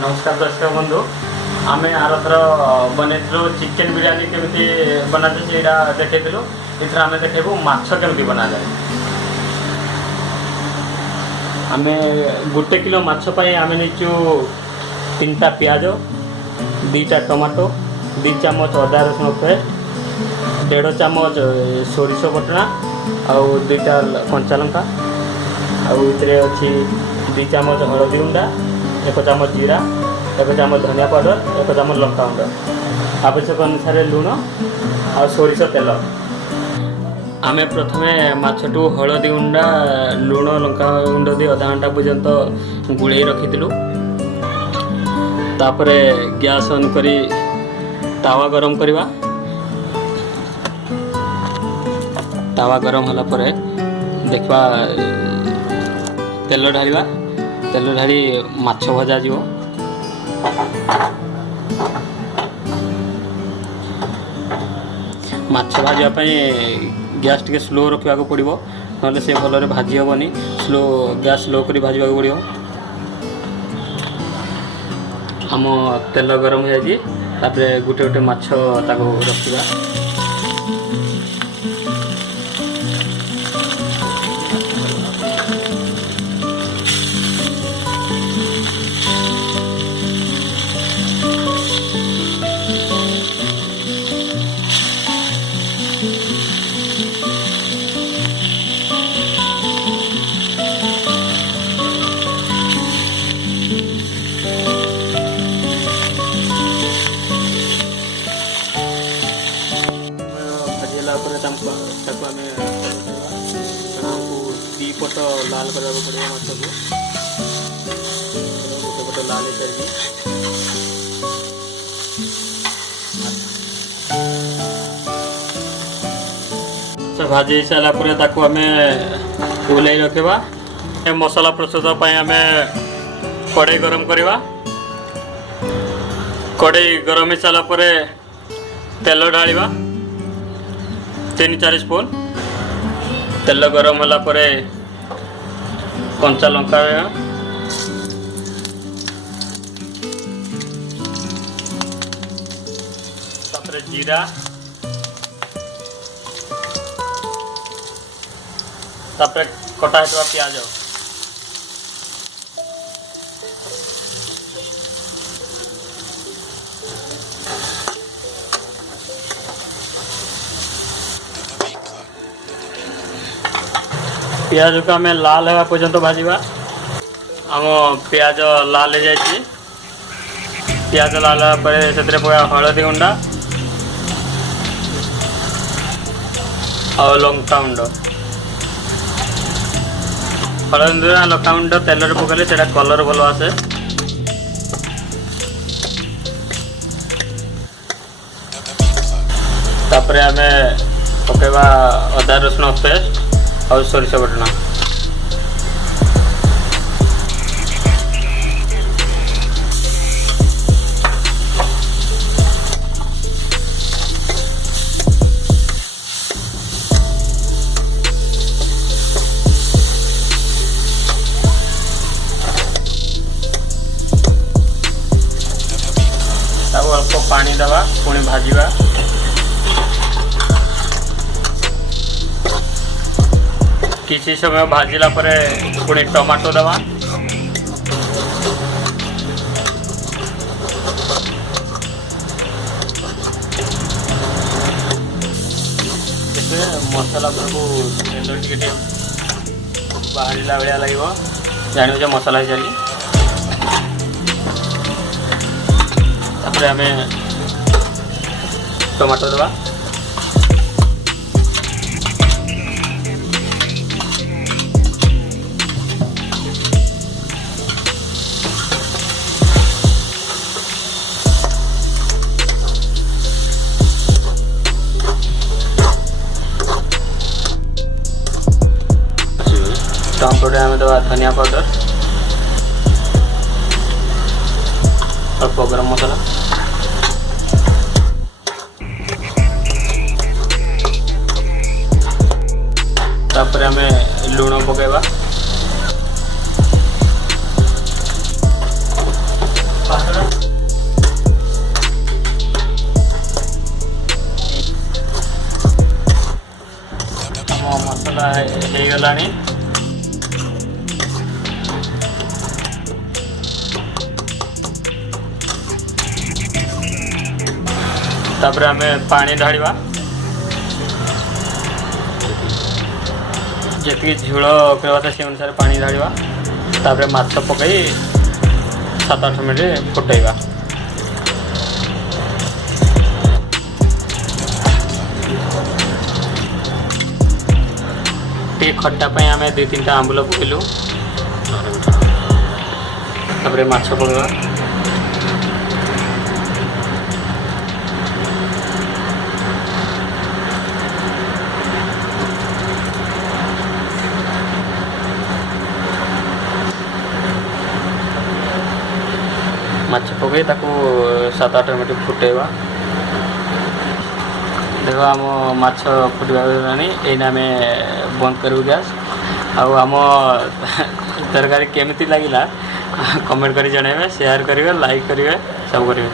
नमस्कार दर्शक बंधु आम आरथर बनइलु चिकेन बिरियानी केमी बनाते से देखु इथर आम देखू माछ केमी बना जाए। आम 1 किलो माछ आम नीचु 3टा पियाज 2टा टमाटो 2 चामच अदा रसुण पेस्ट 1.5 चामच सोरिष बटना आउ 2टा कंचा लंका आउ अच्छी 2 चामच हलदी गुंडा 1 चामच जीरा 1 चामच धनिया पाउडर 1 चामच लंका गुंड आवश्यक अनुसार लुण आ सोरिष तेल। आमे प्रथमे माछटू हलदी गुंडा लुण लंका गुंड दी आधा घंटा पर्यंत गुड़े रखी तापरे गैस ऑन करी तावा गरम करवा। तावा गरम होला परे देखवा तेल ढालिवा। तेल ढाली माछ भजा जीव। माछ भाजापी गैस टे स्लो रखा पड़ो ना से भल भाजी हेनी। स्लो गैस स्लो कर भाजवा पड़ो। आम तेल गरम हो जाए गोटे गोटे माछ रखा। दीपट लाल करा पड़े माछ को गोटे पट लाल हो भाजी सारापर आम ओल्ल रखा। मसला प्रस्तुत आम कड़े गरम करवा। कड़े गरम हो सारापर तेल ढालिवा 3-4 स्पून। तेल गरम होला परे कंचा लंका तापरे जीरा तापरे कटा होता प्याज पियाज को आम लाल होगा पर्यंत भाजवा। आम पियाज लाल हो जाए। पियाज लाल होगा से पका हलदी गुंडा और लंका गुंड। हलदी गुंडा लंका गुंड तेल पकड़े से कलर भल आसे। तापरे आम पकेवा अदा रसुण पेस्ट और सोरिष बटना। अल्प पानी दवा पुणी भाजवा। किसी समय भाजिला परे पुणी टमाटो दवा। मसला को तेल टे बाहर भाया लगे जान मसला चली। आम टमाटो दवा। टमाटो आम दवा धनिया पाउडर अल्प गरम मसला तापर आम लुण पकेवा। ଆମ ମସଲା ହେଇଗଲାଣି। ତାପରେ ଆମେ ପାଣି ଢାଳିବା। ଯେତିକି ଝୋଳ କରିବା କଥା ସେ ଅନୁସାରେ ପାଣି ଢାଳିବା। ତାପରେ ମାଛ ପକାଇ 7-8 ମିନିଟ୍ ଫୁଟାଇବା। ଟିକେ ଖଟା ପାଇଁ ଆମେ 2-3ଟା ଆମ୍ବୁଲ ପକେଇଲୁ। ତାପରେ ମାଛ ପକାଇବା। ମାଛ ପକାଇ ତାକୁ 7-8 ମିନିଟ୍ ଫୁଟାଇବା। ଦେଖ ଆମ ମାଛ ଫୁଟିବାକୁ ହେଲାଣି। ଏଇନା ଆମେ ବନ୍ଦ କରିବୁ ଗ୍ୟାସ୍। ଆଉ ଆମ ତରକାରୀ କେମିତି ଲାଗିଲା କମେଣ୍ଟ କରି ଜଣାଇବେ, ସେୟାର କରିବେ, ଲାଇକ୍ କରିବେ, ସବୁ କରିବେ।